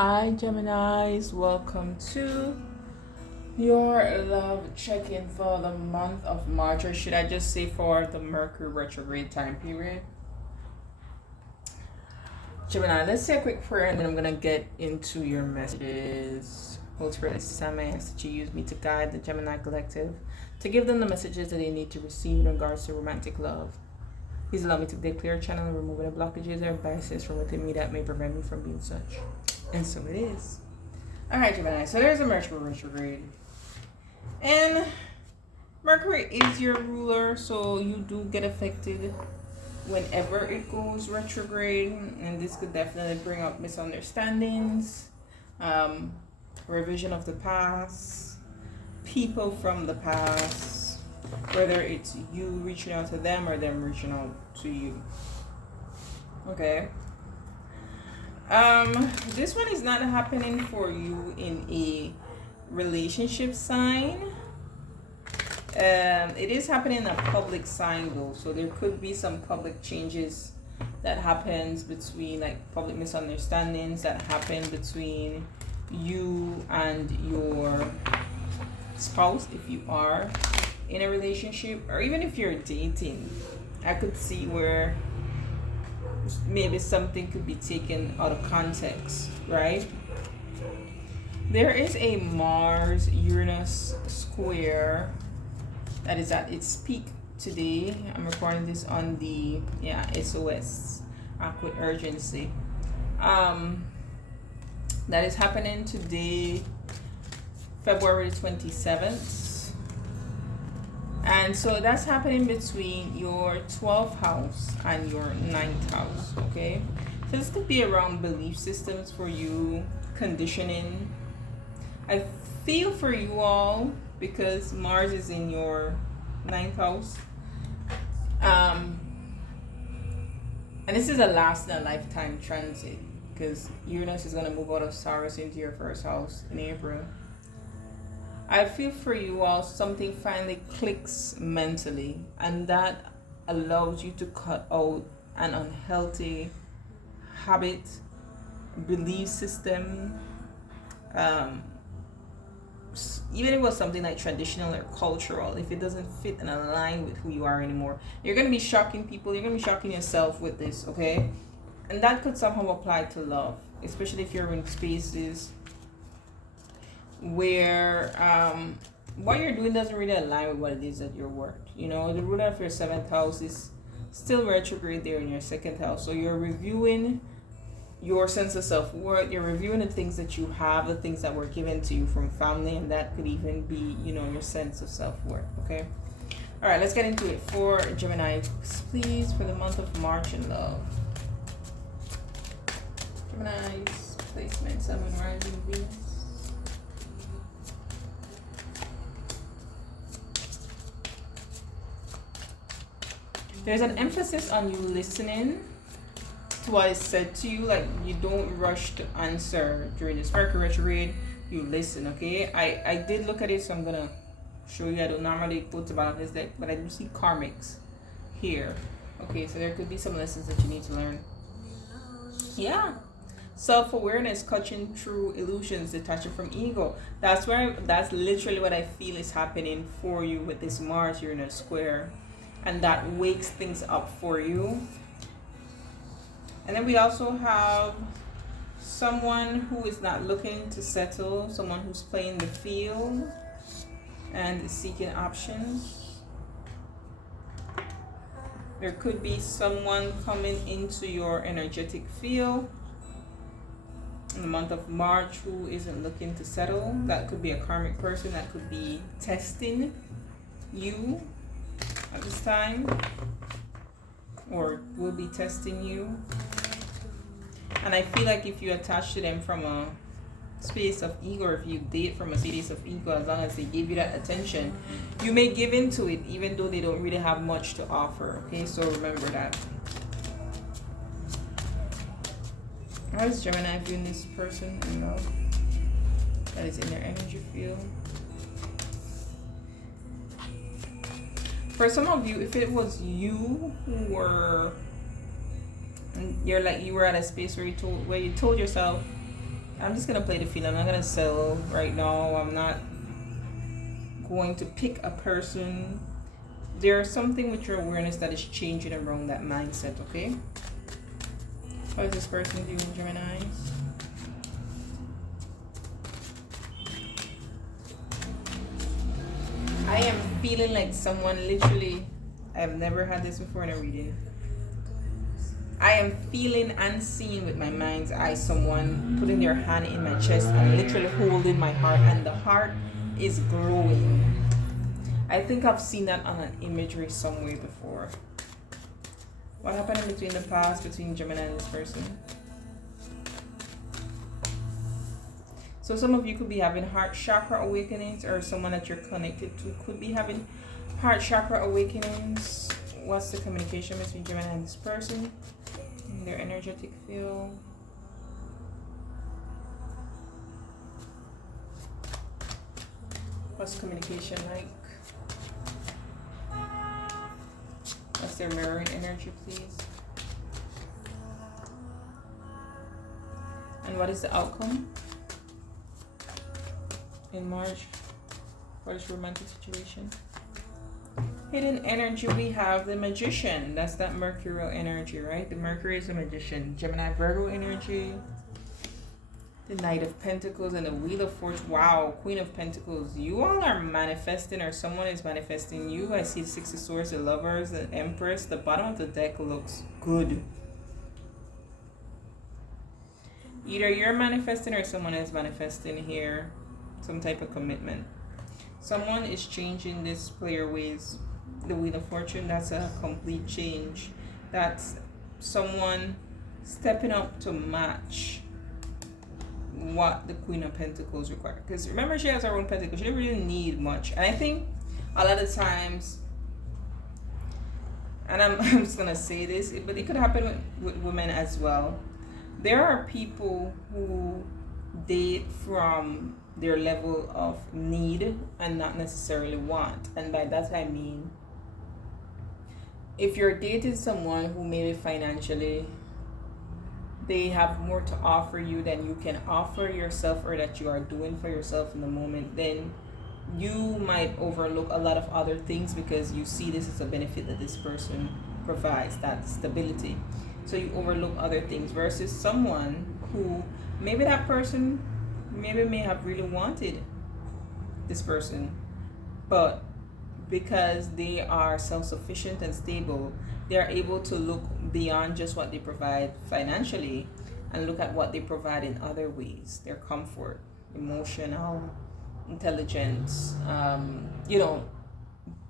Hi Geminis, welcome to your love check-in for the month of March, or should I just say for the Mercury retrograde time period. Gemini, let's say a quick prayer and then I'm gonna get into your messages. Holy Spirit, this time I ask that you use me to guide the Gemini collective, to give them the messages that they need to receive in regards to romantic love. Please allow me to declare, channel, and remove any blockages or biases from within me that may prevent me from being such. And so it is. Alright, Gemini, so there's a Mercury retrograde. And Mercury is your ruler, so you do get affected whenever it goes retrograde. And this could definitely bring up misunderstandings, revision of the past, people from the past, whether it's you reaching out to them or them reaching out to you. Okay. This one is not happening for you in a relationship sign. It is happening in a public sign though, so there could be some public changes that happens between, like public misunderstandings that happen between you and your spouse if you are in a relationship, or even if you're dating. I could see where maybe something could be taken out of context, right? There is a Mars-Uranus square that is at its peak today. I'm recording this on the SOS, act with urgency. That is happening today, February 27th. And so that's happening between your 12th house and your 9th house, okay? So this could be around belief systems for you, conditioning. I feel for you all because Mars is in your 9th house. And this is a last in a lifetime transit because Uranus is going to move out of Saurus into your first house in April. I feel for you all something finally clicks mentally, and that allows you to cut out an unhealthy habit, belief system, even if it was something like traditional or cultural. If it doesn't fit and align with who you are anymore, you're going to be shocking people, you're going to be shocking yourself with this, okay? And that could somehow apply to love, especially if you're in spaces where what you're doing doesn't really align with what it is that you're worth. You know, the ruler of your 7th house is still retrograde there in your 2nd house, so you're reviewing your sense of self-worth, you're reviewing the things that you have, the things that were given to you from family, and that could even be, you know, your sense of self-worth. Okay, all right, let's get into it for Gemini, please, for the month of March in love. Gemini's placement, Sun, Moon, Rising, Venus. There's an emphasis on you listening to what is said to you. Like, you don't rush to answer during this Mercury retrograde. You listen, okay? I did look at it, so I'm gonna show you. I don't normally put about this deck, but I do see karmics here. Okay, so there could be some lessons that you need to learn. Yeah. Self-awareness, cutting through illusions, detaching from ego. That's literally what I feel is happening for you with this Mars Uranus square. And that wakes things up for you. And then we also have someone who is not looking to settle, someone who's playing the field and seeking options. There could be someone coming into your energetic field in the month of March who isn't looking to settle. That could be a karmic person that could be testing you at this time, or will be testing you. And I feel like if you attach to them from a space of ego, or if you date from a space of ego, as long as they give you that attention, you may give into it even though they don't really have much to offer. Okay, so remember that. How is Gemini viewing this person in love that is in their energy field? For some of you, if it was you who were, you were at a space where you told yourself, I'm just gonna play the feel. I'm not gonna sell right now. I'm not going to pick a person. There's something with your awareness that is changing around that mindset, okay? How is this person doing, Geminis? I am feeling like someone literally, I have never had this before in a reading. I am feeling and seeing with my mind's eye someone putting their hand in my chest and literally holding my heart, and the heart is glowing. I think I've seen that on an imagery somewhere before. What happened in between the past between Gemini and this person? So some of you could be having heart chakra awakenings, or someone that you're connected to could be having heart chakra awakenings. What's the communication between Gemini and this person? In their energetic field. What's communication like? What's their mirroring energy, please? And what is the outcome in March for this romantic situation? Hidden energy, we have the Magician. That's that Mercurial energy, right? The Mercury is the Magician. Gemini, Virgo energy. The Knight of Pentacles and the Wheel of Fortune. Wow, Queen of Pentacles. You all are manifesting, or someone is manifesting you. I see the Six of Swords, the Lovers, the Empress. The bottom of the deck looks good. Either you're manifesting or someone is manifesting here. Some type of commitment. Someone is changing this player ways. The Wheel of Fortune, that's a complete change. That's someone stepping up to match what the Queen of Pentacles require. Because remember, she has her own pentacles. She doesn't really need much. And I think a lot of times, and I'm just going to say this, but it could happen with women as well. There are people who date from their level of need and not necessarily want. And by that I mean, if you're dating someone who maybe financially they have more to offer you than you can offer yourself, or that you are doing for yourself in the moment, then you might overlook a lot of other things because you see this as a benefit that this person provides, that stability. So you overlook other things, versus someone who maybe that person may have really wanted this person, but because they are self-sufficient and stable, they are able to look beyond just what they provide financially and look at what they provide in other ways. Their comfort, emotional intelligence,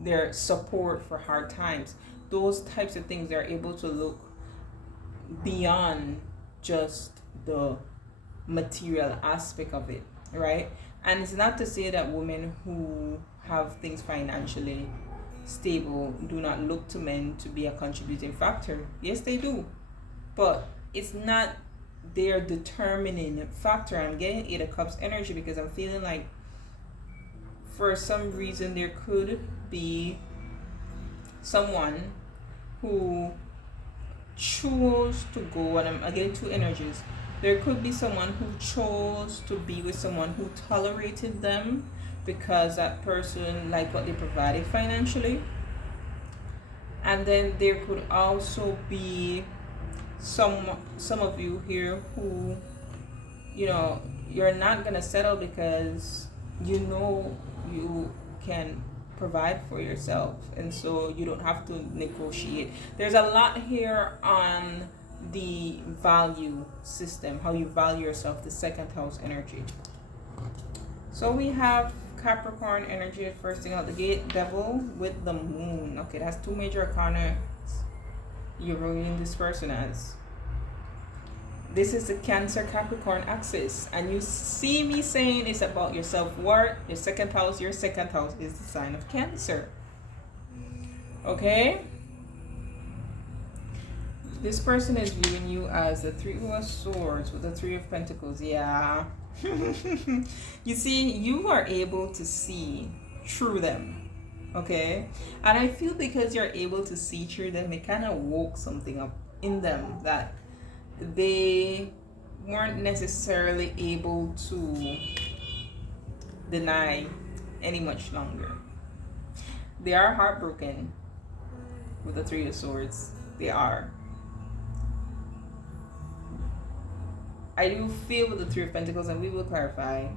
their support for hard times. Those types of things, they're able to look beyond just the material aspect of it, right? And it's not to say that women who have things financially stable do not look to men to be a contributing factor. Yes, they do, but it's not their determining factor. I'm getting Eight of Cups energy because I'm feeling like for some reason there could be someone who chose to go, and I'm getting two energies. There could be someone who chose to be with someone who tolerated them because that person liked what they provided financially. And then there could also be some of you here who, you're not going to settle because you can provide for yourself, and so you don't have to negotiate. There's a lot here on the value system, how you value yourself, the second house energy. So we have Capricorn energy, first thing out the gate, Devil with the Moon. Okay, that's two major arcana you're ruining this person as. This is the Cancer Capricorn axis, and you see me saying it's about your self-worth, your second house is the sign of Cancer. Okay, this person is viewing you as the Three of Swords with the Three of Pentacles. Yeah. You see, you are able to see through them, okay? And I feel because you're able to see through them, it kind of woke something up in them that they weren't necessarily able to deny any much longer. They are heartbroken with the Three of Swords. They are. I do feel with the Three of Pentacles, and we will clarify,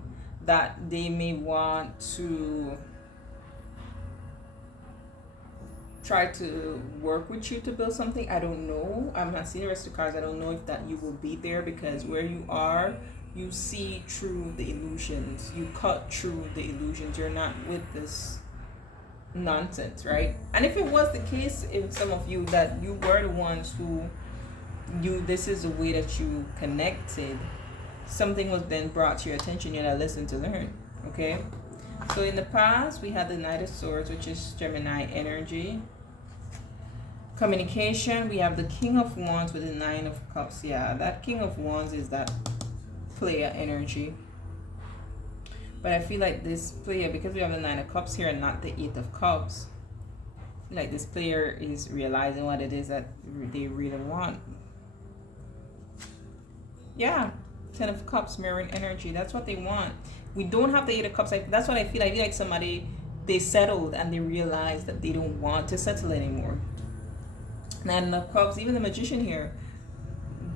that they may want to try to work with you to build something. I don't know. I'm not seeing the rest of the cards. I don't know if that you will be there, because where you are, you see through the illusions. You cut through the illusions. You're not with this nonsense, right? And if it was the case, if some of you, that you were the ones who this is the way that you connected, something was then brought to your attention, you had a lesson to learn. Okay, so in the past we had the Knight of Swords, which is Gemini energy. Communication, we have the King of Wands with the Nine of Cups. Yeah, that King of Wands is that player energy. But I feel like this player, because we have the Nine of Cups here and not the Eight of Cups, like this player is realizing what it is that they really want. Yeah, Ten of Cups, mirroring energy. That's what they want. We don't have the Eight of Cups. That's what I feel. I feel like somebody, they settled and they realized that they don't want to settle anymore. Nine of Cups, even the Magician here,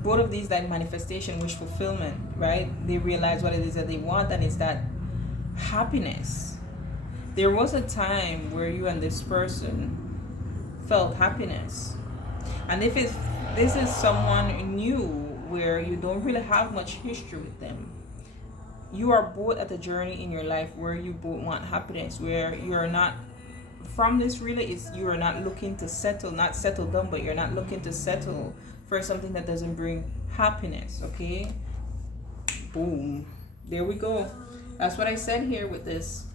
both of these, like manifestation, wish fulfillment, right? They realize what it is that they want, and it's that happiness. There was a time where you and this person felt happiness. And if this is someone new, where you don't really have much history with them, you are both at a journey in your life where you both want happiness, where you're not, from this really, is you are not looking to settle, not settle down, but you're not looking to settle for something that doesn't bring happiness. Okay, boom, there we go. That's what I said here with this.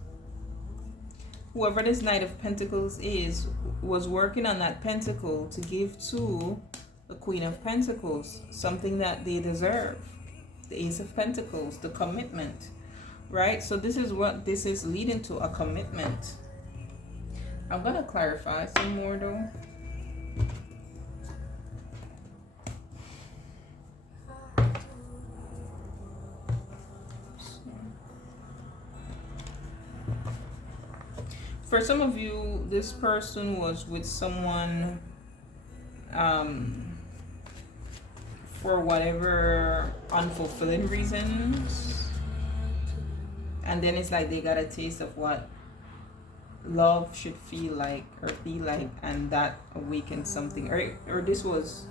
Whoever this Knight of Pentacles is, was working on that pentacle to give to the Queen of Pentacles, something that they deserve. The Ace of Pentacles, the commitment, right? So this is what this is leading to, a commitment. I'm gonna clarify some more though. For some of you, this person was with someone for whatever unfulfilling reasons, and then it's like they got a taste of what love should feel like or be like, and that awakened something, or this was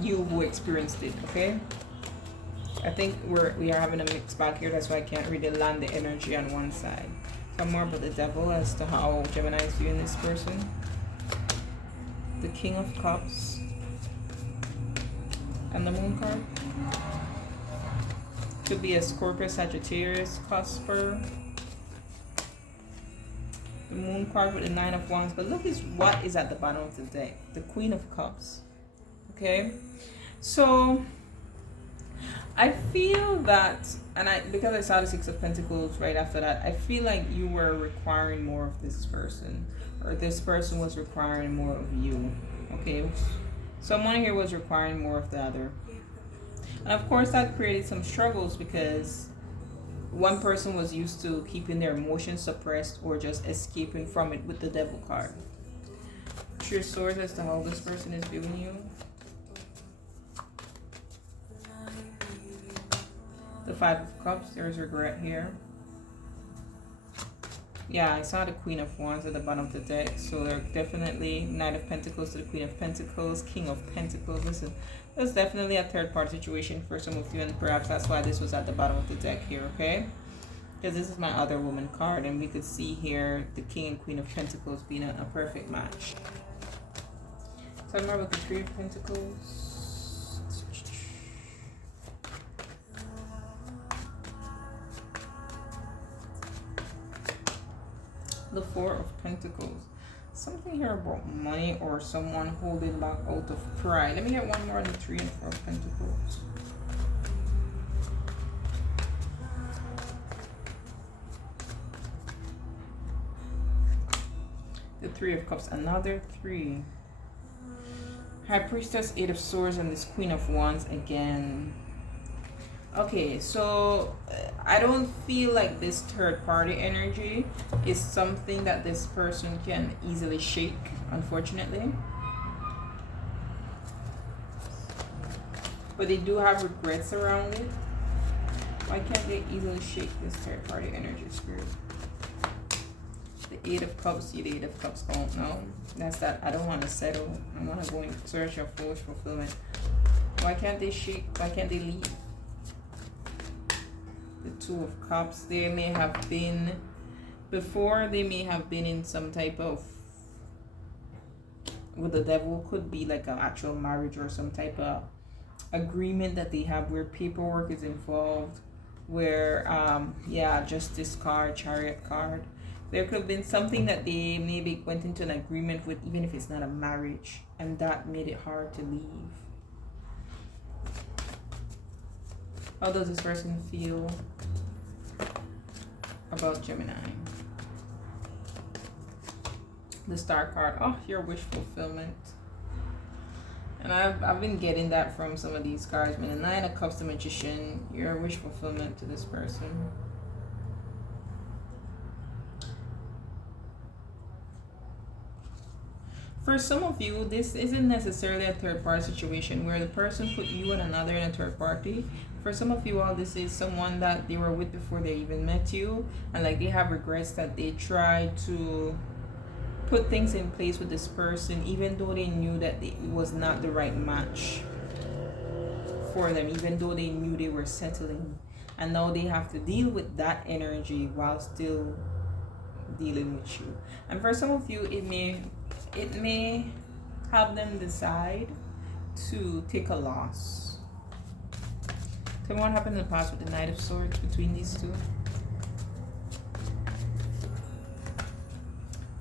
you who experienced it. Okay, I think we are having a mixed bag here. That's why I can't really land the energy on one side. So more about the Devil as to how Gemini is viewing this person. The King of Cups and the Moon card. Could be a Scorpio, Sagittarius, Cusper. The Moon card with the Nine of Wands. But look is what is at the bottom of the deck. The Queen of Cups. Okay? So I feel that, and because I saw the Six of Pentacles right after that, I feel like you were requiring more of this person, or this person was requiring more of you. Okay, someone here was requiring more of the other, and of course that created some struggles, because one person was used to keeping their emotions suppressed or just escaping from it with the Devil card. True Swords as to how this person is viewing you. The Five of Cups, there's regret here. Yeah, I saw the Queen of Wands at the bottom of the deck. So they're definitely Knight of Pentacles to the Queen of Pentacles, King of Pentacles. Listen, there's definitely a third party situation for some of you, and perhaps that's why this was at the bottom of the deck here, okay? Because this is my other woman card, and we could see here the King and Queen of Pentacles being a perfect match. So I'm more about the Three of Pentacles. The Four of Pentacles. Something here about money or someone holding back out of pride. Let me get one more on the Three and Four of Pentacles. The Three of Cups. Another three. High Priestess, Eight of Swords, and this Queen of Wands again. Okay, so I don't feel like this third party energy is something that this person can easily shake, unfortunately. But they do have regrets around it. Why can't they easily shake this third party energy, Spirit? The Eight of Cups, see the Eight of Cups, oh no. That's that, I don't want to settle. I want to go in search of full fulfillment. Why can't they shake? Why can't they leave? The Two of Cups, they may have been, before they may have been in some type of, with the Devil, could be like an actual marriage or some type of agreement that they have where paperwork is involved, where yeah, Justice card, Chariot card. There could have been something that they maybe went into an agreement with, even if it's not a marriage, and that made it hard to leave. How does this person feel about Gemini? The Star card, oh, your wish fulfillment. And I've been getting that from some of these cards, man. The Nine of Cups, the Magician, your wish fulfillment to this person. For some of you, this isn't necessarily a third party situation where the person put you and another in a third party. For some of you all, this is someone that they were with before they even met you, and like they have regrets that they tried to put things in place with this person even though they knew that it was not the right match for them, even though they knew they were settling, and now they have to deal with that energy while still dealing with you. And for some of you, it may have them decide to take a loss. Tell me what happened in the past with the Knight of Swords between these two.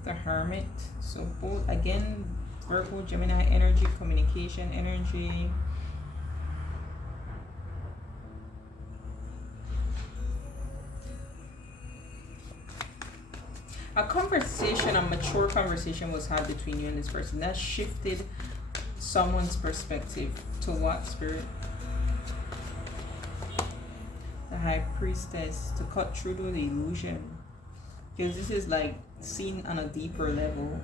The Hermit. So both, again, Virgo, Gemini energy, communication energy. A conversation, a mature conversation was had between you and this person. That shifted someone's perspective to what, Spirit? The High Priestess, to cut through to the illusion. Because this is like seen on a deeper level.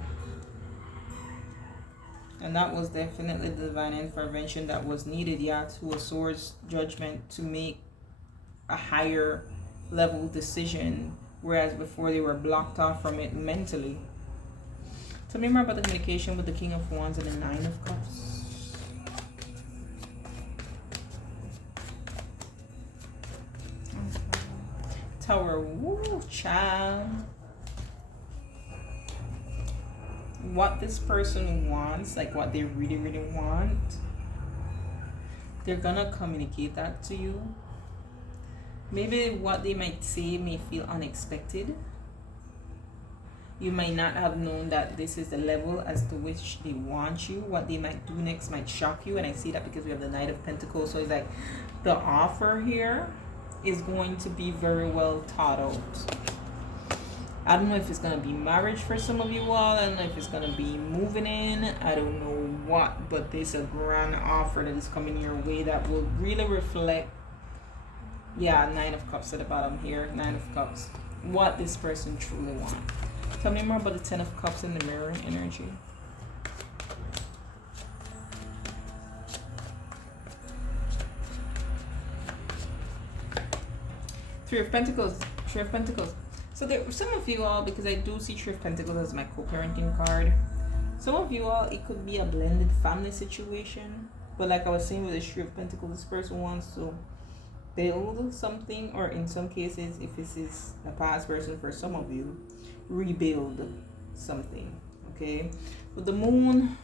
And that was definitely the divine intervention that was needed, yeah, to a Swords judgment to make a higher level decision, whereas before they were blocked off from it mentally. Tell me more about the communication with the King of Wands and the Nine of Cups. Tower, woo, child. What this person wants, like what they really, really want, they're gonna communicate that to you. Maybe what they might say may feel unexpected. You might not have known that this is the level as to which they want you. What they might do next might shock you. And I see that because we have the Knight of Pentacles. So it's like the offer here is going to be very well thought out. I don't know if it's going to be marriage for some of you all. I don't know if it's going to be moving in. I don't know what. But there's a grand offer that is coming your way that will really reflect, yeah, Nine of Cups at the bottom here. Nine of Cups. What this person truly wants. Tell me more about the Ten of Cups in the mirror energy. Three of Pentacles. Three of Pentacles. So there, some of you all, because I do see Three of Pentacles as my co-parenting card. Some of you all, it could be a blended family situation. But like I was saying with the Three of Pentacles, this person wants to build something, or in some cases, if this is a past person for some of you, rebuild something. Okay, with the Moon,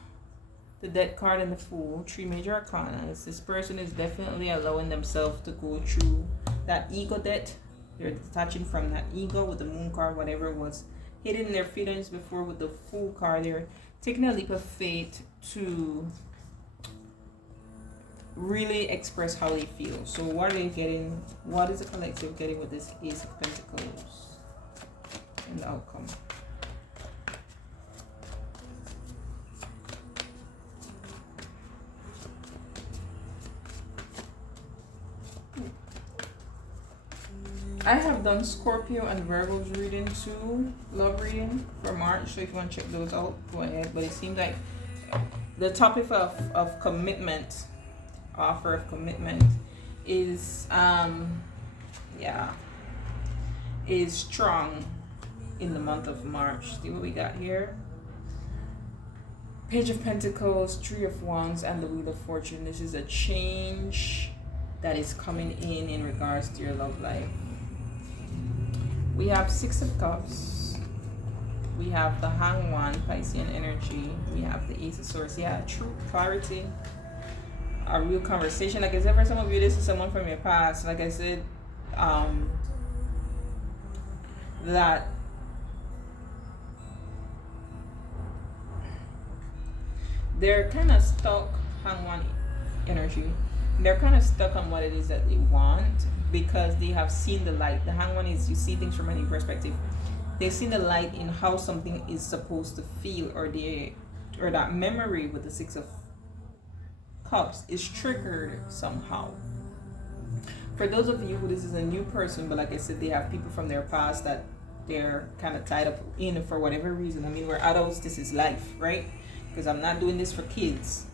the Death card, and the Fool, three major arcana, this person is definitely allowing themselves to go through that ego debt. They're detaching from that ego with the Moon card, whatever was hidden in their feelings before. With the Fool card, they're taking a leap of faith to really express how they feel. So what are they getting? What is the collective getting with this Ace of Pentacles and the outcome? I have done Scorpio and Virgo's reading too, love reading for March. So if you want to check those out, go ahead. But it seems like the topic of commitment, offer of commitment, is is strong in the month of March. See what we got here? Page of Pentacles, Three of Wands, and the Wheel of Fortune. This is a change that is coming in regards to your love life. We have Six of Cups. We have the Hanged One, Piscean energy. We have the Ace of Swords. Yeah, truth, clarity, a real conversation. Like I said, for some of you, this is someone from your past. Like I said, that they're kind of stuck. Hanged One energy. They're kind of stuck on what it is that they want because they have seen the light. The Hanged One is, you see things from any perspective. They've seen the light in how something is supposed to feel, or that memory with the Six of Cups is triggered somehow. For those of you who this is a new person, but like I said, they have people from their past that they're kind of tied up in for whatever reason. I mean, we're adults, this is life, right? Because I'm not doing this for kids.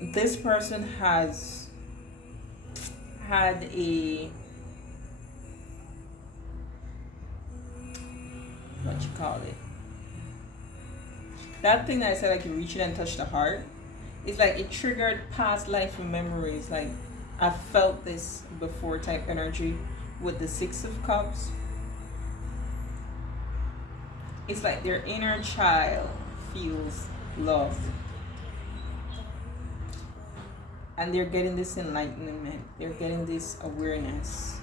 This person has had a, what you call it, that thing that I said, like you reach it and touch the heart. It's like it triggered past life memories. Like, I felt this before type energy with the Six of Cups. It's like their inner child feels loved. And they're getting this enlightenment. They're getting this awareness.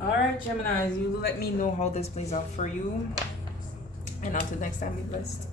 Alright, Geminis, you let me know how this plays out for you. And until next time, be blessed.